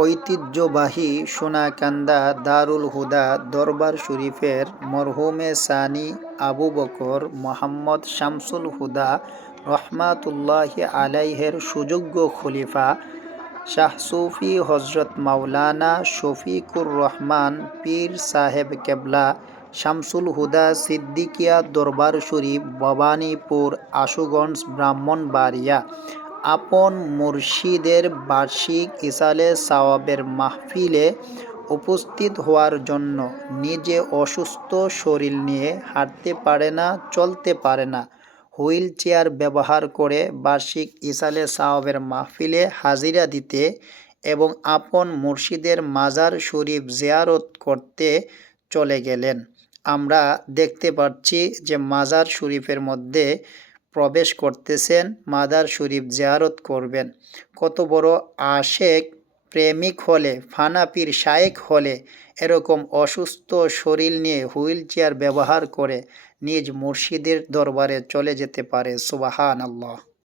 ঐতিহ্যবাহী সোনাকান্দা দারুল হুদা দরবার শরীফের মরহুমে সানি আবু বকর মোহাম্মদ শামসুল হুদা রহমাতুল্লাহি আলাইহের সুযোগ্য খলিফা শাহ সুফি হজরত মাওলানা শফিকুর রহমান পীর সাহেব কেবলা শামসুল হুদা সিদ্দিকিয়া দরবার শরীফ ভবানীপুর আশুগঞ্জ ব্রাহ্মণবাড়িয়া আপন মুর্শিদের বার্ষিক ইসালে সাওয়াবের মাহফিলে উপস্থিত হওয়ার জন্য নিজে অসুস্থ শরীর নিয়ে হাঁটতে পারে না, চলতে পারে না, হুইল চেয়ার ব্যবহার করে বার্ষিক ইসালে সাওয়াবের মাহফিলে হাজিরা দিতে এবং আপন মুর্শিদের মাজার শরীফ জিয়ারত করতে চলে গেলেন। আমরা দেখতে পাচ্ছি যে মাজার শরীফের মধ্যে প্রবেশ করতেছেন, মাজার শরীফ জিয়ারত করবেন। কত বড় আশেক প্রেমিক হলে, ফানা পীর শায়েক হলে এরকম অসুস্থ শরীর নিয়ে হুইল চেয়ার ব্যবহার করে নিজ মুর্শিদের দরবারে চলে যেতে পারে। সুবহানাল্লাহ।